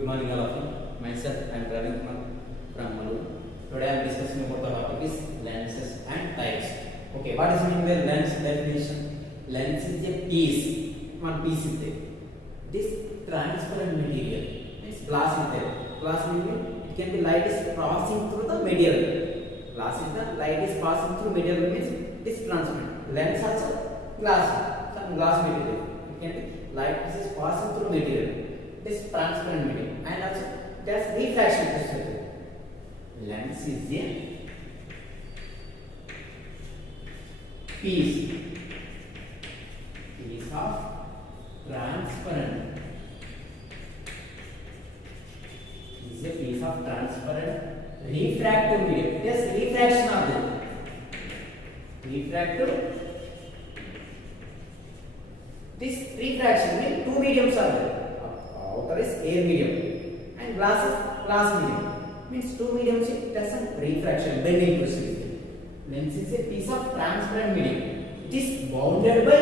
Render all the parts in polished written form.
Good morning, all of you. Myself, I am Praveen Kumar from Malur. Today, I am discussing about the topic is lenses and types. Okay, what is mean by lens definition? Lens is a piece. One piece is there. This transparent material means glass is there. Glass means it can be light is passing through the material. Glass is the light is passing through material means it is transparent. Lens also glass, some glass material. It can be light is passing through material. This transparent medium and also there's refraction procedure. Lens is a piece of transparent is a piece of transparent refractive medium. Yes, refraction of the refractive. This refraction means two mediums are there. Outer is air medium and glass is glass medium. Means two mediums does a refraction bending procedure. Lens is a piece of transparent medium. It is bounded by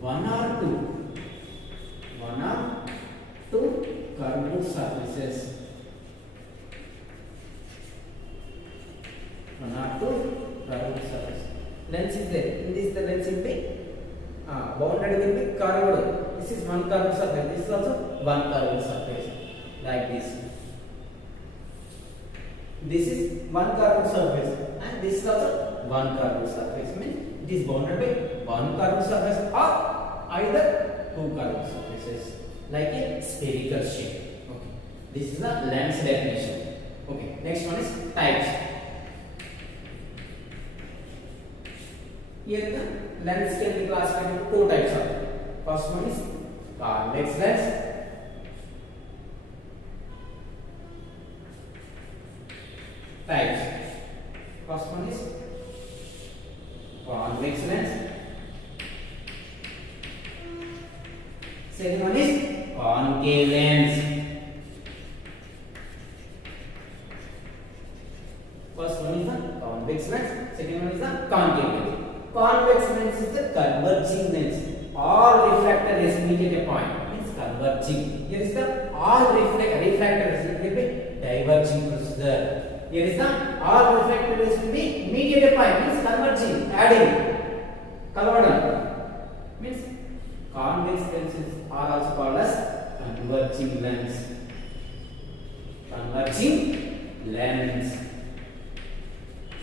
one or two curved surfaces. One or two curved surfaces. Lens is there. In this, the lens will be bounded will be curved. This is one curved surface. This is also one curved surface, like this. This is one curved surface, and this is also one curved surface. Means it is bounded by one curved surface or either two curved surfaces, like a spherical shape. Okay. This is the lens definition. Okay. Next one is types. Here the lens can be classified into two types of. First one is convex lens. Types. First one is convex lens. Second one is concave lens. First one is the convex lens. Second one is the concave lens. Convex lens is the converging lens. All refractor rays meet at a point. Means converging. Here is the all refractor rays will be diverging procedure. Here is the all refractor rays will be meet at a point. Means converging, adding, converging. Means convex lenses are also called as converging lens. Converging lens.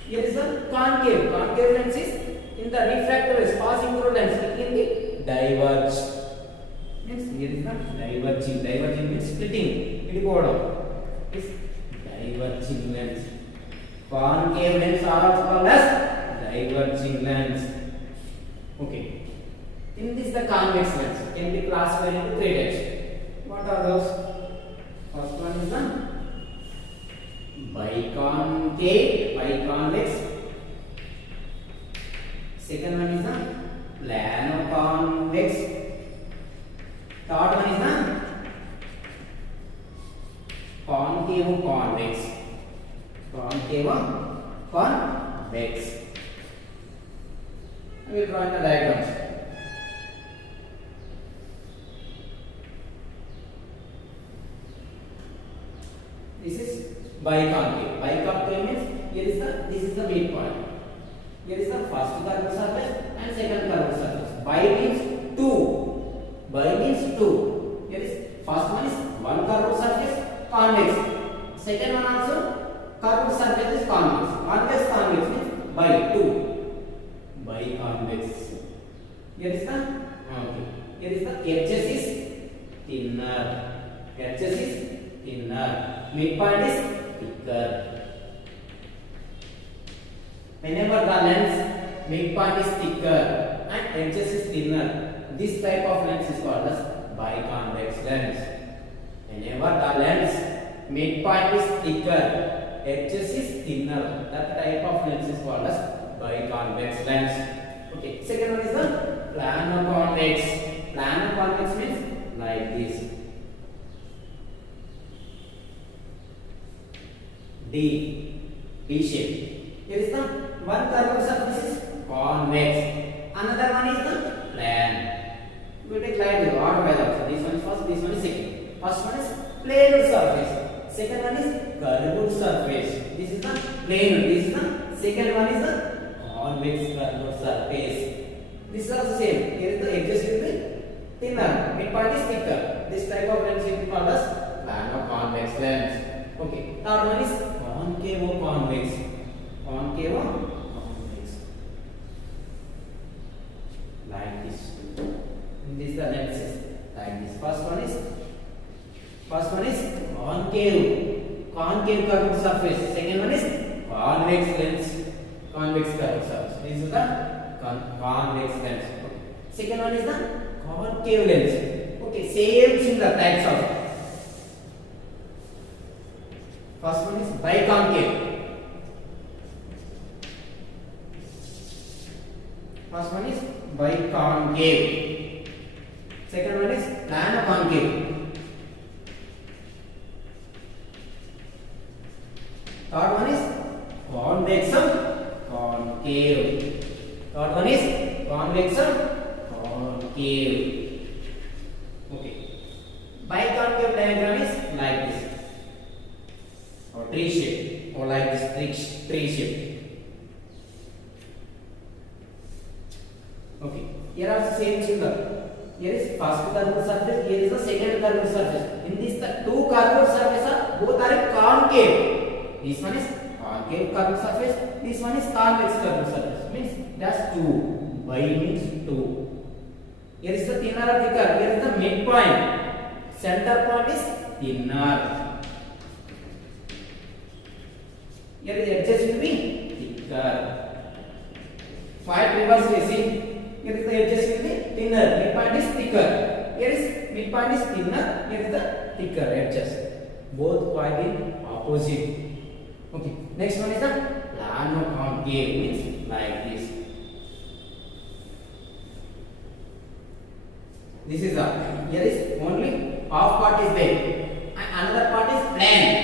Here is the concave. Concave lens is in the refractor rays passing through lens, it can be diverge. Means here is not diverging. Diverging means splitting. It is diverging lens. Concave lens are also called as diverging lens. Okay. In this, the convex lens can be classified into three types. What are those? First one is the biconcave, biconvex. Second one is the plano-convex. Third one is the concave-convex. Concave-convex. I will draw in the diagrams. This is biconcave. Biconcave means this is the midpoint. Here is the first curved surface and second curved surface. Bi means two. Bi means two. Here is first one is one curved surface, convex. Second one also curved surface is convex. Convex means by two. Biconvex. Here is the edges is thinner. Edges is thinner. Midpoint is thicker. Whenever the lens midpoint is thicker and edges is thinner, this type of lens is called as biconvex lens. Whenever the lens midpoint is thicker, edges is thinner, that type of lens is called as biconvex lens. Okay. Second one is the plano-convex. Plano-convex means like this. D shape. Here is the one curved surface is convex. Another one is the plane. We take light order by also. This one is first, this one is second. First one is plane surface. Second one is curved surface. This is the plane. This is the second one is the convex curved surface. This is also same. Here is the edges will be thinner. Midpoint is thicker. This type of lens will be called as plano convex lens. Okay. Third one is concavo convex. Concavo convex. Like this. This is the lenses. Like this. First one is concave curved surface. Second one is convex lens. Convex curved surface. This is the convex lens. Okay. Second one is the concave lens. Okay, same similar types of. First one is biconcave. First one is biconcave. Second one is planoconcave. Third one is convexum concave. Third one is convexum concave. Okay. Biconcave diagram is like this, or tree shape, or like this tree shape. Okay. Here also same similar. Here is first curved surface. Here is the second curved surface. In this, the two curved surfaces are both are concave. This one is concave curved surface. This one is convex curved surface. Means that's two. Bi means two. Here is the thinner or thicker. Here is the midpoint. Center point is thinner. Here the edges will be thicker. Quite reversely, see. Here is the edges will be thinner. Midpoint is thicker. Here is midpoint is thinner. Here is the thicker edges. Both quite in opposite. Okay. Next one is the planoconcave. Means like this. This is the, here is only half part is there and another part is plane.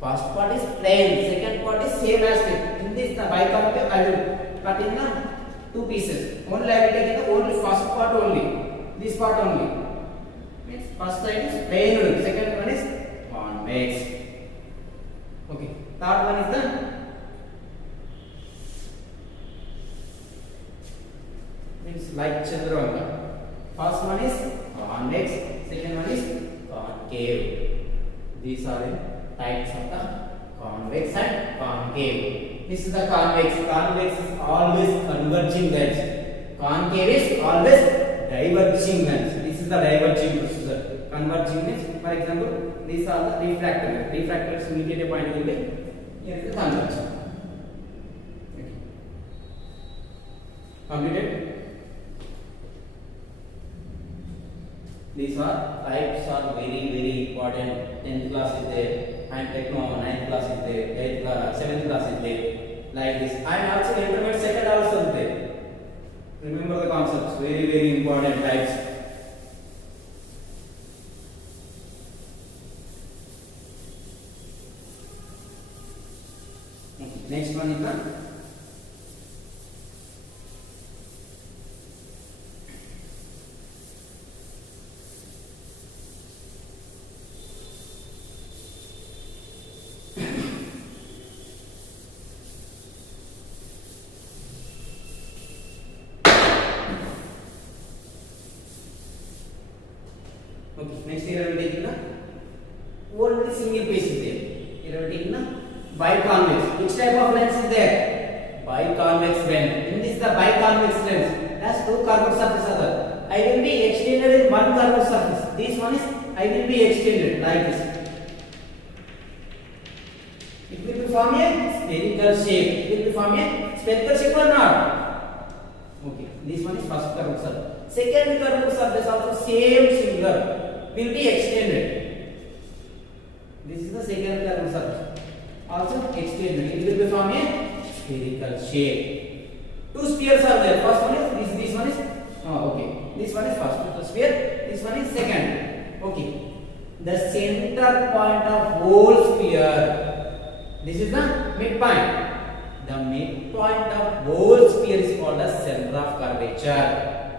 First part is plane, second part is same as it. In this the biconcave I will cut in the two pieces. Only I will take the only first part only. This part only. Means first side is plane, second one is convex. Okay. Third one is the means like Chandravanga. First one is convex, second one is concave. These are the types of the convex and concave. This is the convex. Convex is always converging lens. Concave is always diverging lens. This is the diverging procedure. Converging means, for example, these are the refractor. Refractor's immediate point will be here is the converging. Okay. Completed. These are types are very important. 10th class is there, and techno 9th class is there, 8th class, 7th class is there. Like this, and also intermediate second also is there. Remember the concepts. Very important types. Okay. Next one is the okay. Next here I will take the only single piece is there. Here I will take the biconvex. Which type of lens is there? Biconvex lens. In this the biconvex lens has two curved surfaces are there. I will be extended in one curved surface. This one is I will be extended like this. It will be form a spherical shape. It will be form a spherical shape or not? Okay. This one is first curved surface. Second curved surface also same similar will be extended. This is the second curved surface. Also extended. It will be form a spherical shape. Two spheres are there. First one is this one is okay. This one is first sphere. This one is second. Okay. The center point of whole sphere. This is the midpoint. The midpoint of whole sphere is called as center of curvature.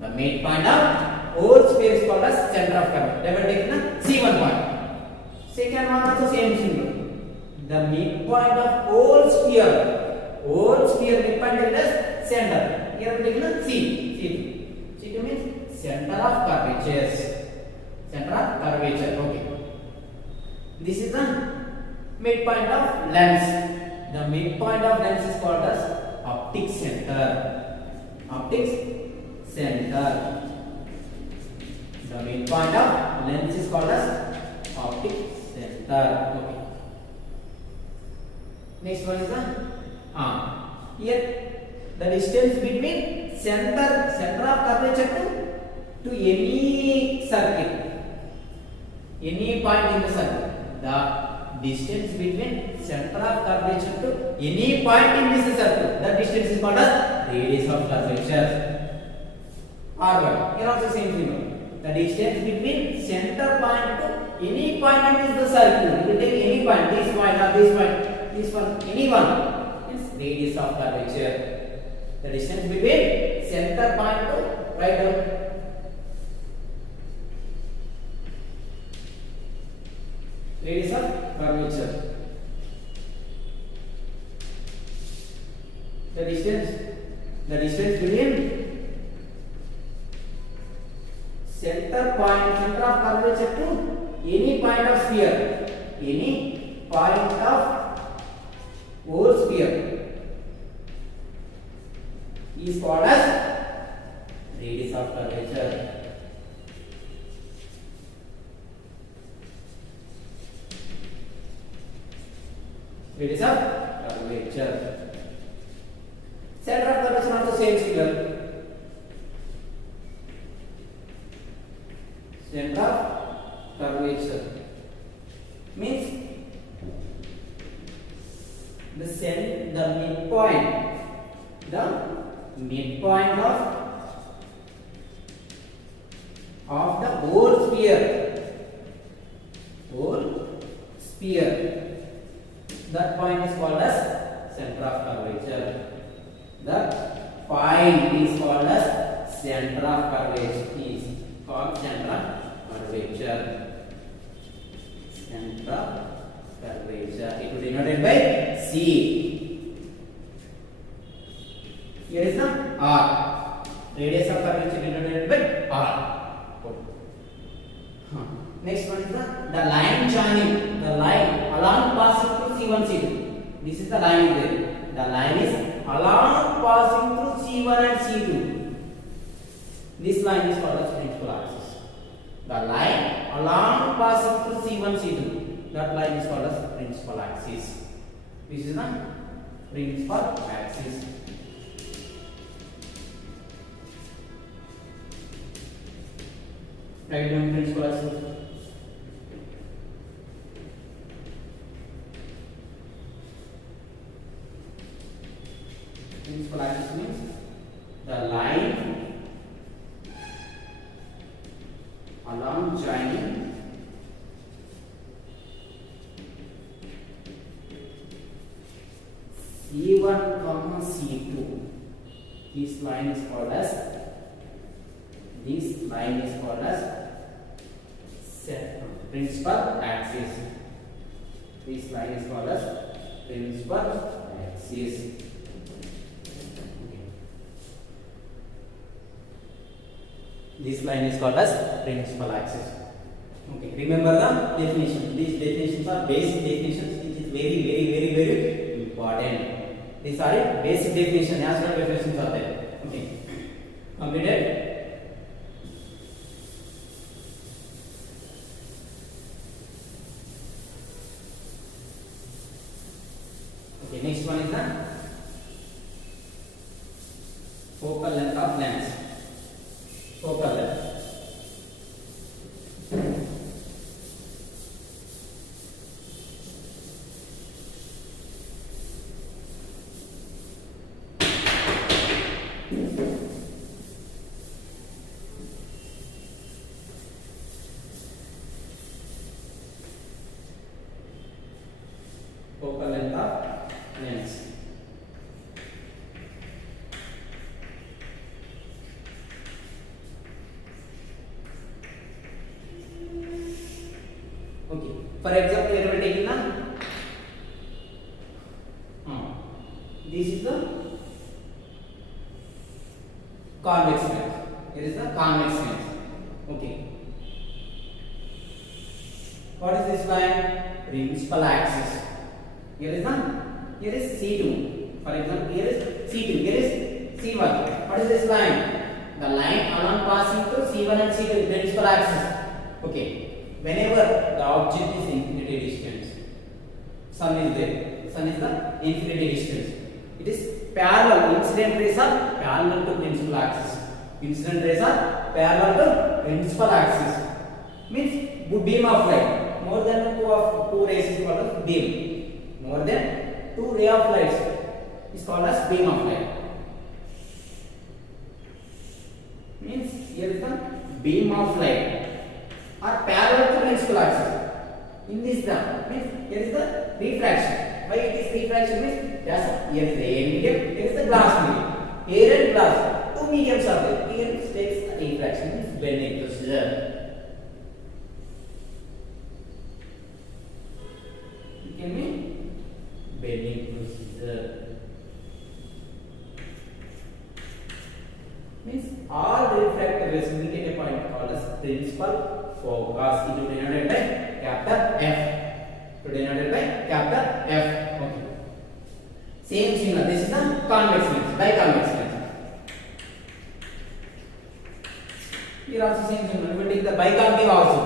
The midpoint of whole sphere is called as center of curvature. They will take the C1 point. Second one also same symbol. The midpoint of whole sphere midpoint is as center. Here we take the C. C2 means center of curvature. Center of curvature. Okay. This is the midpoint of lens. The midpoint of lens is called as optic center. Optic center. The midpoint of lens is called as optic center. Okay. Next one is the here the distance between center of curvature to any circle, any point in the circle. The distance between center of curvature to any point in this circle, the distance is called as radius of curvature. R1. Here also same thing. The distance between center point to any point in this circle. You will take any point, this point or this point, this one, any one. It's radius of curvature. The distance between center point to right down. Radius of curvature. The distance between center of curvature to any point of sphere, any point of whole sphere is called as radius of curvature. Radius of curvature. Center of curvature also same figure. Center of curvature means the midpoint of the whole sphere. That point is called as center of curvature. The point is called as center of curvature. Is called center of curvature. Center of curvature. It will be denoted by C. Here is the R. Radius of curvature denoted by R. Next one is the line joining. The line along passing through C1, C2. This is the line there. The line is along passing through C1 and C2. This line is called as principal axis. The line along passing through C1, C2. That line is called as principal axis. This is the principal axis. Write down principal axis. Principal axis means the line along joining C1 comma C2. This line is called as principal axis. This line is called as principal axis. This line is called as principal axis. Okay, remember the definition. These definitions are basic definitions, which is very important. These are basic definition. As well definitions are there. Okay, completed. Okay, next one is the focal length of lens. Focal length. Focal length of lens. For example, here we are taking the this is the convex lens. Here is the convex lens. Okay. What is this line? Principal axis. Here is C2. For example, here is C2. Here is C1. What is this line? The line along passing through C1 and C2, principal axis. Okay. Whenever the object is infinity distance, sun is there. Sun is the infinity distance. It is parallel. Incident rays are parallel to principal axis. Incident rays are parallel to principal axis. Means beam of light. More than two rays is called as beam. More than two ray of lights is called as beam of light. Means here is the beam of light are parallel to principal axis. In this term, means here is the refraction. Why it is refraction? Means just here is the air medium, here is the glass medium. Air and glass, two mediums are there. Here takes the refraction, means bending procedure. You can mean bending procedure. Means all refractor rays will take a point called as principal focus. It will be denoted by capital F. To denoted by capital F. Okay. Same similar. This is the convex lens, biconvex lens. Here also same similar. We will take the biconcave also.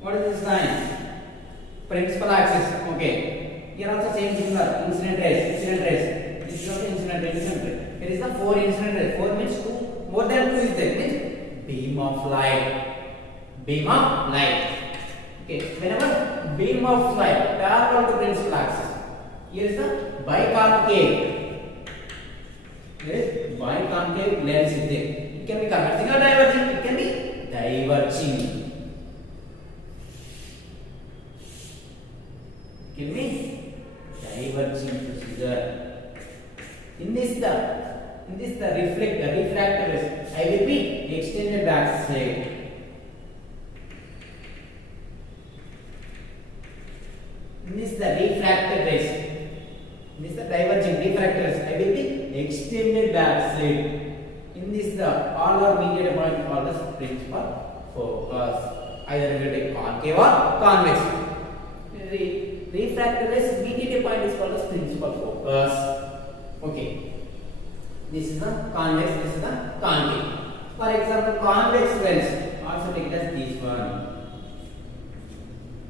What is this line? Principal axis. Okay. Here also same similar. Incident rays. This is also incident ray. Here is the 4 incident rays. 4 means 2. More than 2 is there. Means beam of light. Beam of light. Okay. Whenever beam of light parallel to principal axis. Here is the biconcave. Here is biconcave lens is there. It can be converging or diverging. It can be diverging. Give me diverging procedure. In this the refractor rays, I will be extended back side. In this the refractor rays, in this the diverging refractor rays, I will be extended back side. In this the all are mediated point called as principal focus. Either we will take concave or convex. Refractor rays mediated point is called as principal focus. Okay. This is the convex, this is the concave. For example, convex lens also take it as this one.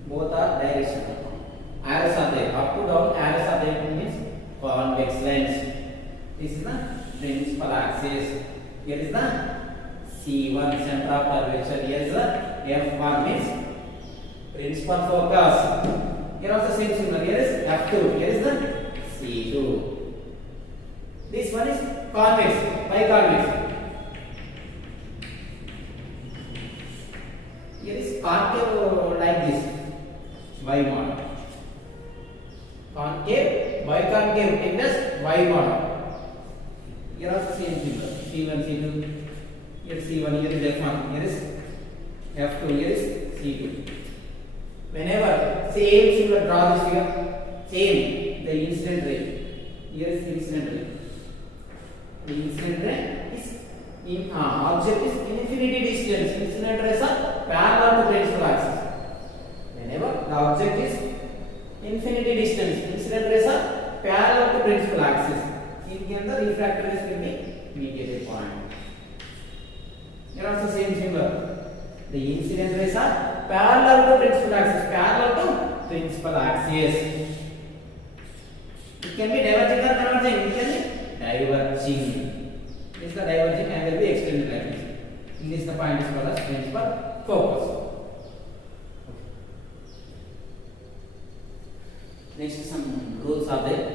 Both are directional. Arrows are there, up to down arrows are there. Means convex lens. This is the principal axis. Here is the C1 center of curvature. Here is the F1 means principal focus. Here also same similar. Here is F2. Here is the C2. This one is convex, biconvex. Here is concave like this, Y model. Concave, biconcave, take as Y model. Here also same similar. C1, C2. Here C1, here is F1. Here is F2. Here is C2. Whenever same similar draw this figure, same the incident ray. Here is the incident ray. The incident ray is object is infinity distance. Incident rays are parallel to principal axis. Whenever the object is infinity distance, incident rays are parallel to principal axis. In the refractor rays will be mediated point. Here also same similar. The incident rays are parallel to principal axis. It can be diverging or converging. It can be diverging. This is the diverging and will be extended like this. In this the point is called as principal focus. Next some rules are there.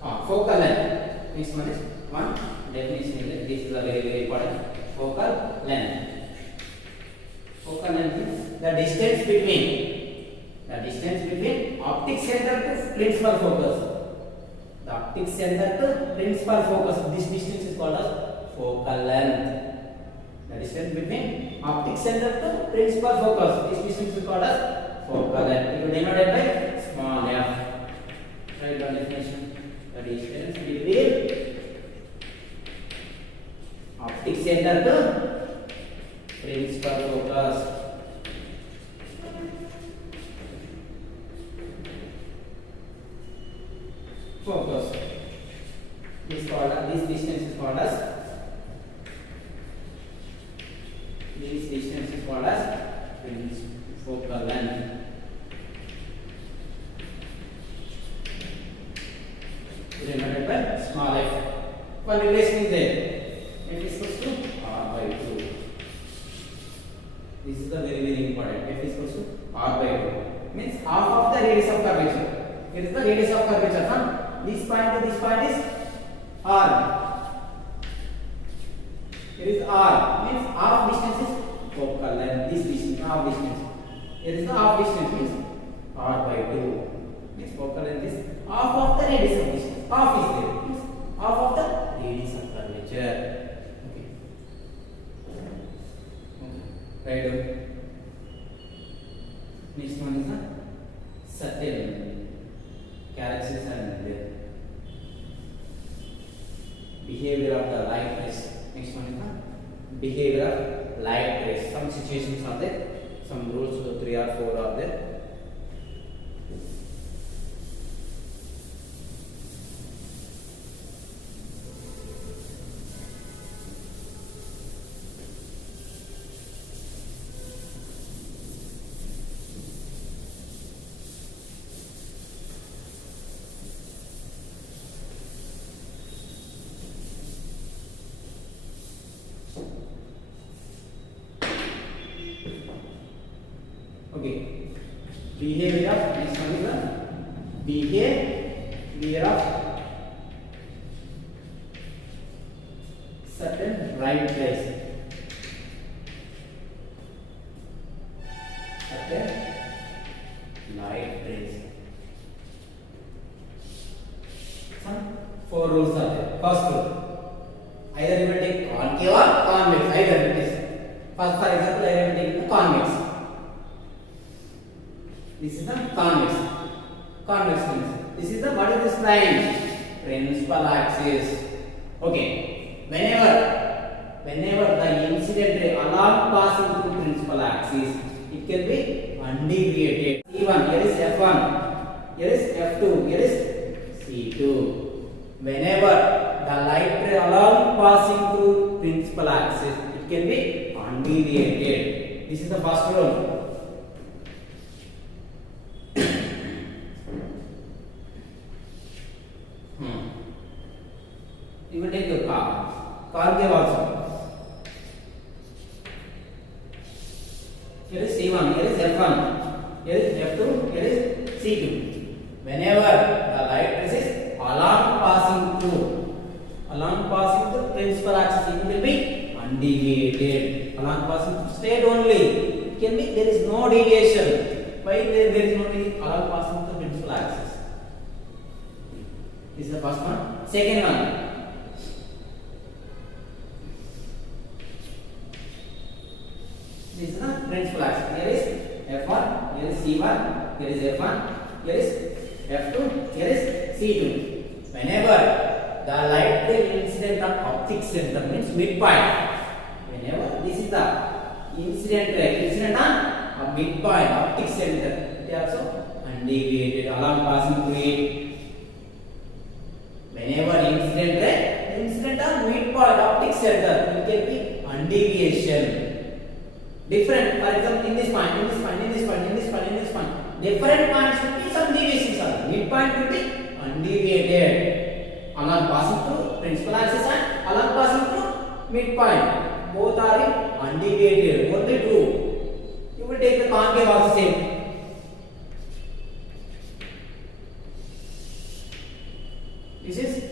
Focal length. This one is one definition. This is a very important. Focal length. Focal length is the distance between optic center to principal focus. The optic center to principal focus. This distance is called as focal length. The distance between optic center to principal focus. This distance is called as focal length. It will denoted by small f. Write the definition. The distance between optic center to principal focus. Focus. This distance is called as focal length. Denoted by small f. One relation is there. F is equals to r by 2. This is the very important. F is equals to r by 2. Means half of the radius of curvature. It is the radius of curvature. Huh? This point to this point is r. It is r. Means half distance is focal length. This distance, half distance. It is the half distance means r by 2. Means focal length is half of the radius of distance. Half is there. Means half of the radius of curvature. Okay. Write down. Next one is the certain characteristics and the behavior of the light rays. Next one is the behavior of light rays. Some situations are there. Some rules, 3 or 4 are there. Okay. Behavior of next one is the behavior of certain light rays. Certain light rays. Some 4 rules are there. First rule. Either you will take concave or convex. Either it is. First, for example, I am taking the convex. This is the convex. Convex means this is the what is this line? Principal axis. Okay. Whenever the incident ray along passing through principal axis, it can be undeviated. C1 here is F1. Here is F2. Here is C2. Whenever the light ray along passing through principal axis, it can be undeviated. This is the first rule. You will take your concave also. Here is C1, here is F1, here is F2, here is C2. Whenever the light rays along passing through principal axis, it will be undeviated. Along passing through state only. It can be there is no deviation. Why there is no deviation? Along passing through principal axis. This is the first one. Second one. This is the principal axis. Here is F1, here is C1, here is F1, here is F2, here is C2. Whenever the light ray incident on optic center means midpoint. Whenever this is the incident on a midpoint optic center, it is also undeviated along passing through it. Whenever incident on midpoint optic center, it can be undeviation. Different, for example, in this point, different points will be some deviations. Midpoint will be undeviated. Along passing through principal axis and along passing through midpoint, both are undeviated. Only true. You will take the concave also same. This is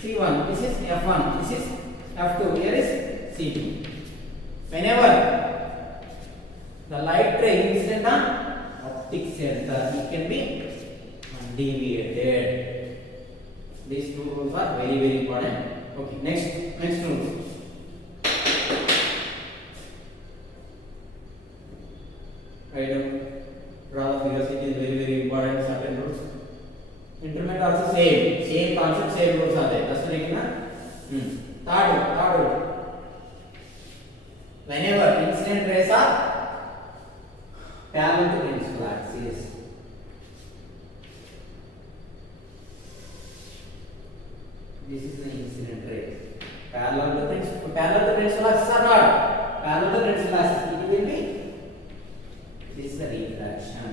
C1, this is F1, this is F2, here is C2. Whenever the light ray incident on optic center, it can be undeviated. These two rules are very important. Okay, next rule. parallel to principal axis. This is the incident ray. Parallel to principal axis or not? Parallel to principal axis. It will be. This is the refraction.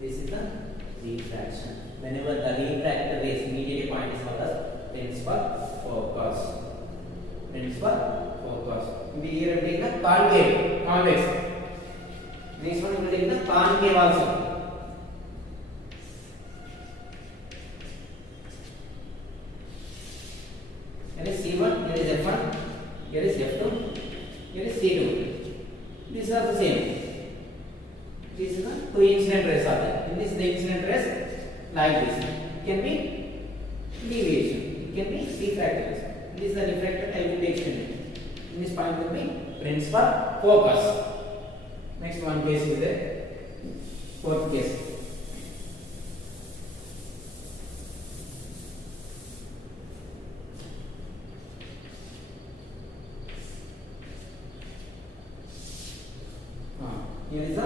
This is the refraction. Whenever the refractor rays immediately point is called as principal focus. Principal focus. Here we take the concave, convex. Next one we will take the concave also. Here is C1, here is F1, here is F2, here is C2. These are the same. These are the two incident rays are there. In this, the incident rays like this. It can be deviation. It can be refractor. This is the refractor type will be extended. In this point will be principal focus. Next one case is the fourth case. Here is a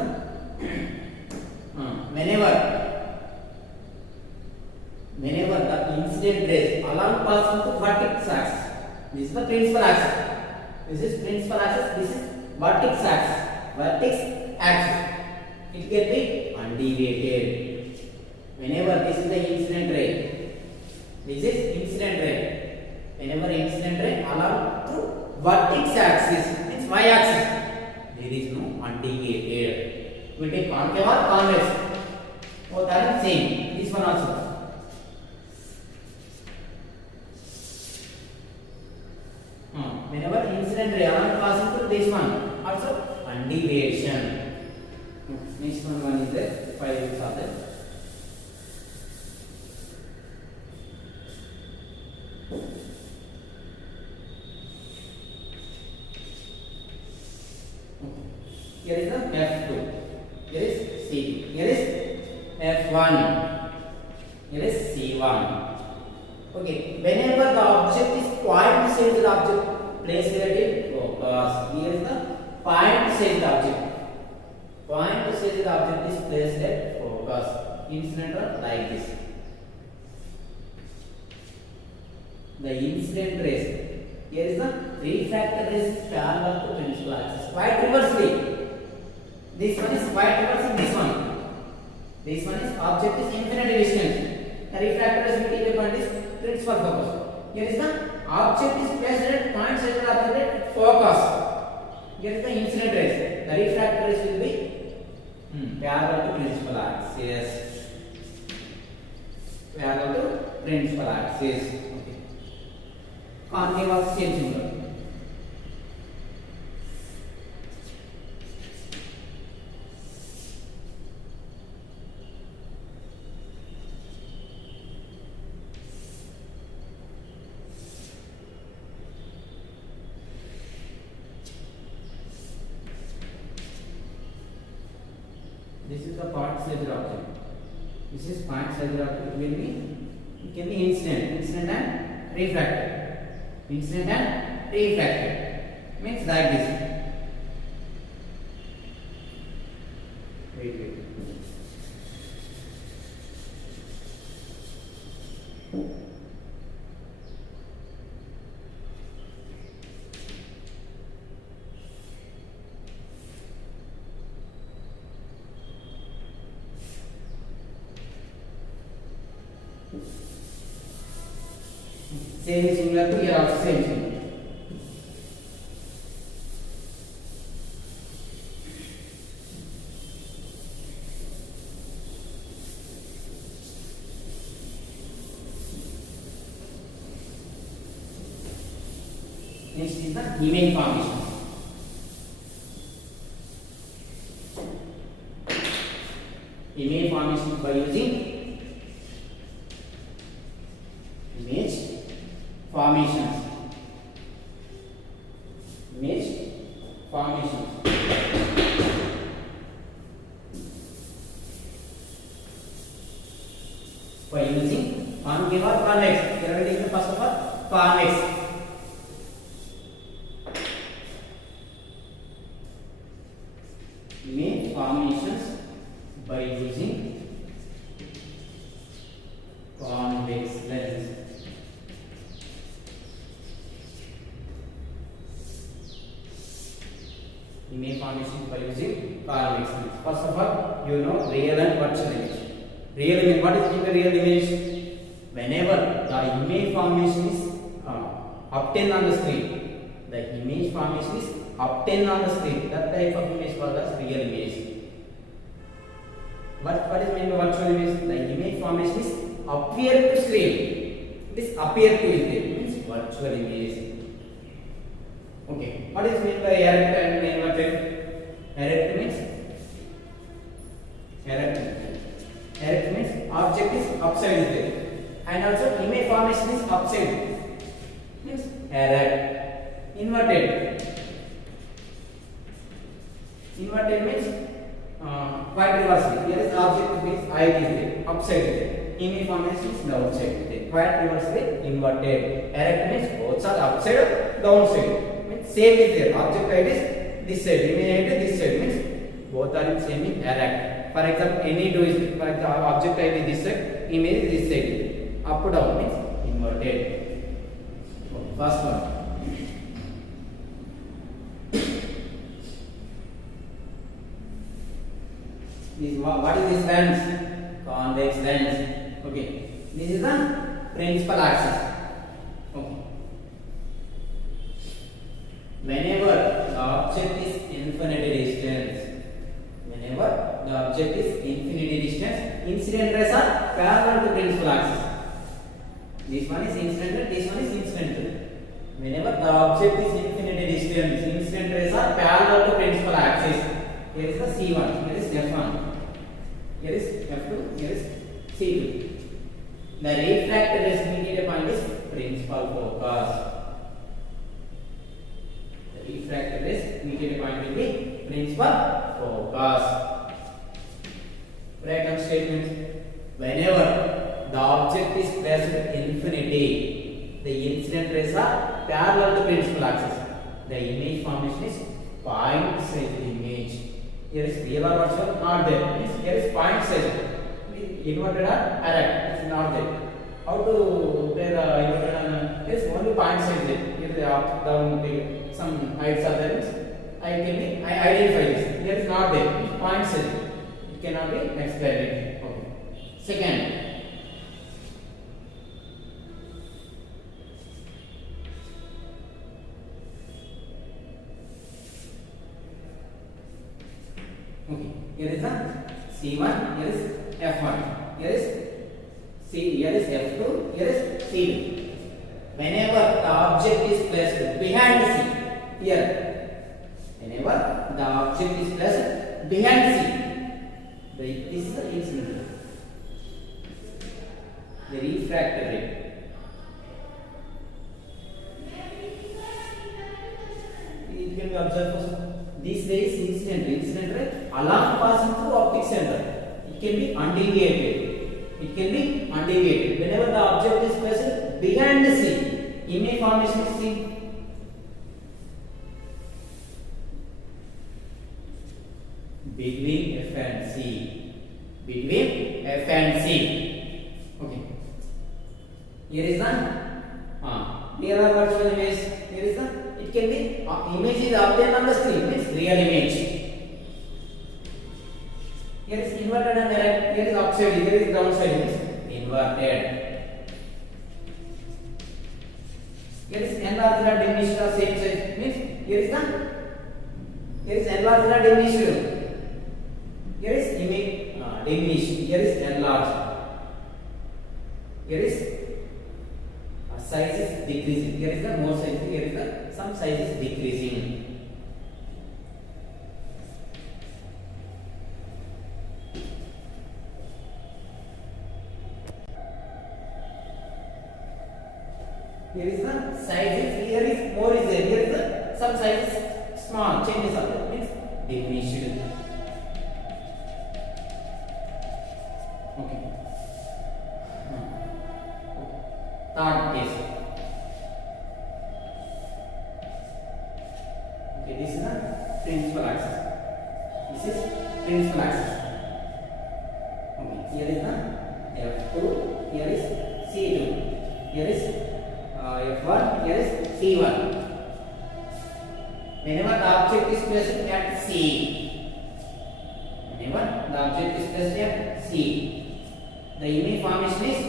whenever the incident rays along passing to vertex axis. This is the principal axis. This is principal axis. This is vertex axis. Vertex axis. It can be undeviated. Whenever this is the incident ray. This is incident ray. Whenever incident ray along to vertex axis, means y axis. There is no undeviated. We take concave or convex. Both are same. This one also. Whenever incident ray are passing through this one, also undeviation. Next one is the 5 is there. Here is the F2. Here is C2. Here is F1. Here is C1. Okay. Whenever the object is point shaped object, place relative focus. Here is the point shaped object. Point shaped object is placed at focus. Incident like this. The incident rays. Here is the refractor rays parallel to principal axis. Quite reversely. This one is quite reversing this one. This one is object is infinitely distant. The refractor rays will point is principal focus. Here is the object is placed at point center object at focus. Here is the incident rays. The refractor rays will be parallel to principal axis. Parallel to principal axis. Okay. Concave was same symbol. This is the point shaped object. This is point shaped object. It can be incident and refractor. Incident and refractor means like this. Wait. Same similar to here also same thing. Next is the Heming formation. Heming formation by using image formations. Image formations. By using concave or convex. Here we take the first of all convex. image formation by using column experiments. First of all, you know real and virtual image. Real image. What is mean by real image? Whenever the image formation is obtained on the screen, the image formation is obtained on the screen. That type of image called as real image. What is meant by virtual image? The image formation is appear to screen. This appear to is there means virtual image. Okay. What is meant by erect and inverted? Erect means object is upside is there, and also image formation is upside means erect. Inverted means quite reversely. Here is object means height is there, upside is there. Image formation is downside is there. Quite reversely inverted. Erect means both are upside or downside. Means same is there. Object height is this side, image height is this side. Means both are in same in erect. For example, any two is for example, object height is this side, image is this side. Up down means inverted. First one. What is this lens? Convex lens. Okay. This is the principal axis. Okay. Whenever the object is infinity distance, incident rays are parallel to principal axis. This one is incidental, this one is incidental. Whenever the object is infinity distance, incident rays are parallel to principal axis. Here is the C1, here is F1, here is F2, here is C2. The refracted rays immediate point is principal focus. The refracted rays immediate point will be principal focus. Write down statements. Whenever the object is placed at infinity, the incident rays are parallel to principal axis. The image formation is point size image. Here is real or virtual, not there. Means here is point size. Inverted or erect, it's not there. How to play the inverted and there is only point size there. Here the up, down, some heights are there. I identify this. Here is not there. It's point size. It cannot be explained. Okay. Second. Okay. Here is the C1, here is F1, here is F2, here is C2. Whenever the object is placed behind C, here, whenever the object is placed behind C, this is the incident, the refracted ray. It can be observed also. This ray is incident ray along passing through optic center. It can be undeviated. Whenever the object is placed behind the C, image formation is C. Between F and C. Okay. Here is the here are virtual image. Here is the it can be image is obtained on the screen. Means real image. Here is inverted and erect. Here is upside. Here is downside. Means inverted. Here is enlarged and diminished or same size. Means here is enlarged and diminished. Here is image diminished. Here is enlarged. Here is size is decreasing. Here is the more size. Here is the some size is decreasing. Here is the size is here is more is there. Here is the some size is small changes are there. Means diminished. Okay. Third case. Okay, this is the principal axis. This is principal axis. Okay, here is the F2, here is C2, here is F1, here is C1. whenever the object is placed at C, whenever the object is placed at C, the image formation is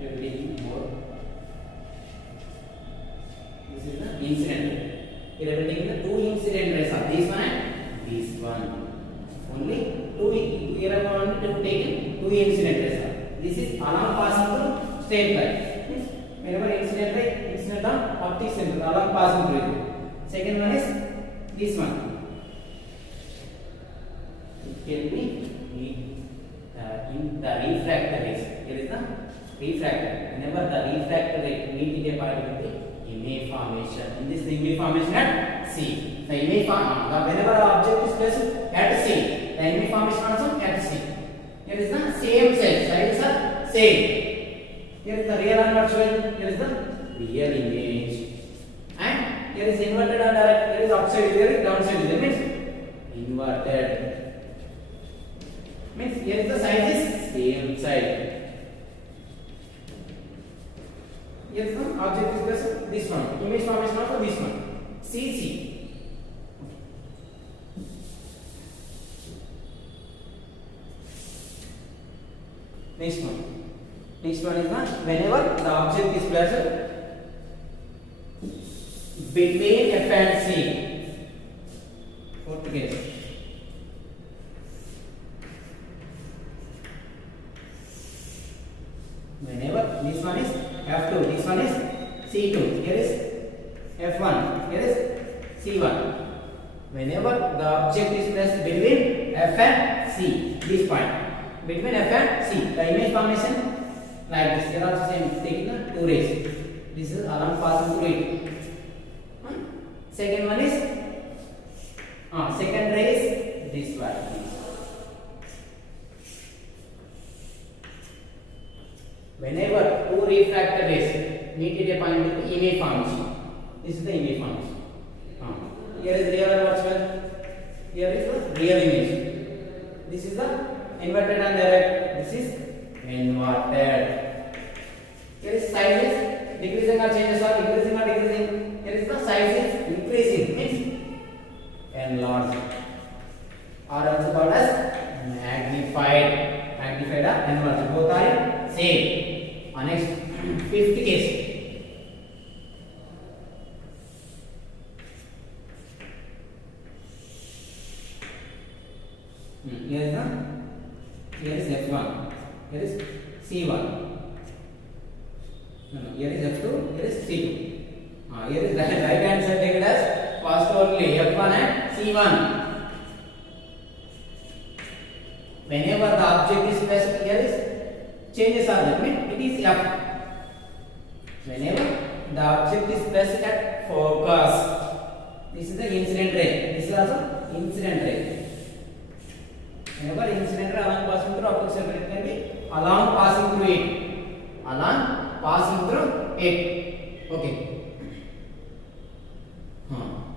repeating more. This is the incident ray. We are taking the two incident rays of this one and this one. Only two. We are going to take two incident rays. This is along passing through straight line. Whenever incident ray, incident on optic center along passing through it. Second one is this one. It can be in the refractor rays. Here is the refractor. Whenever the refractor ray meet a point with the image formation. In this the image formation at C. The image whenever the object is placed at C, the image formation also at C. Here is the same size. Sides are same. Here is the real and virtual. Here is the real image. And here is inverted and direct. Here is upside. Here is downside. That means inverted. Means here is the size is same side. Yes, the object is placed this one. Image formation also this one. CC. Next one. Next one is the whenever the object is placed between F and C. Fourth case. Whenever this one is F2, this one is C2, here is F1, here is C1. Whenever the object is placed between F and C, this point, between F and C, the image formation like this. Here also same, taking the two rays. This is along passing through it. Second one is, second ray is this one. Whenever two refractor rays meet at a point with the image formation, this is the image formation. Here is real and virtual. Here is the real image. This is the inverted and direct. This is inverted. Here is sizes decreasing or changes are increasing or decreasing. Here is the sizes increasing, means enlarged, or also called as magnified. Magnified or enlarged. Both are same. Next, fifth case. Here is F1. Here is C1. No, here is F2. Here is C2. Here is right hand side taken as first only F1 and C1. Whenever the object is placed, here is changes are there. Mean it is F. Whenever the object is placed at focus, this is the incident ray. This is also incident ray. Whenever incident ray along passing through optic center, it can be along passing through it. Along passing through it. Okay.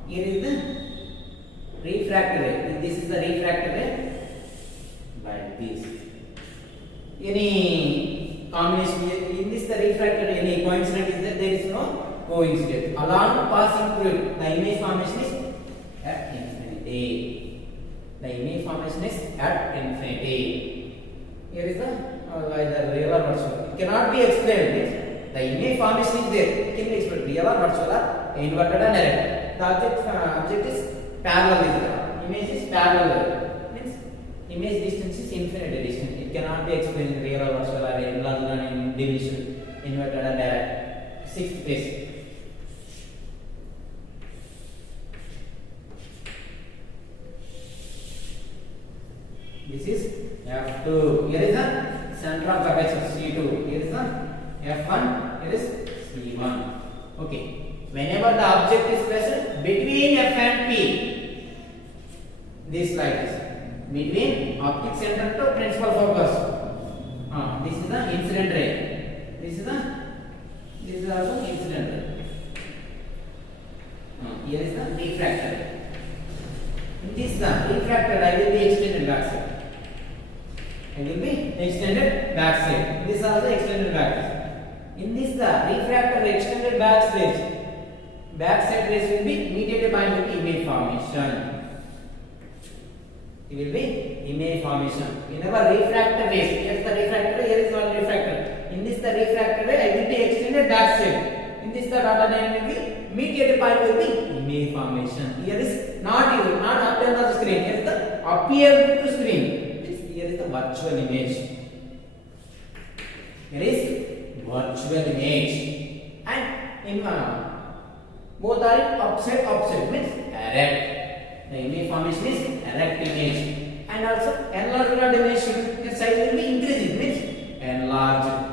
Here is the refractor ray. This is the refractor ray. Like this. Any combination in this the refractor ray, any coincidence is that there is no coincidence. Along passing through it, the image formation is at infinity. The image formation is at infinity. Here is the either real or virtual. It cannot be explained. The image formation is there. It can be explained real or virtual or inverted or direct. The object is parallel. Image is parallel. Means image distance is infinite distance. It cannot be explained in real or virtual or in division, inverted or direct. Sixth case. This is F2. Here is the center of curvature C2. Here is the F1. Here is C1. Okay. Whenever the object is placed between F and P, this like this. Between optic center to principal focus. This is the incident ray. This is also incident ray. Here is the refractor ray. In this the refractor ray will be extended back side. It will be extended back side. This is also extended back side. In this, the refractor extended backside rays will be meet at a point with image formation. It will be image formation. Whenever refractor rays, here is the refractor, here is one refractor. In this, the refractor ray will be extended backside. In this, the dotted line will be meet at a point with the image formation. Here is not appear on the screen. Here is the appear to screen. Here is the virtual image. Here is virtual image, and in both are upside means erect. The image formation is erect image, and also enlarged dimension. The size will be increasing means enlarged.